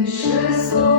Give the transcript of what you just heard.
лише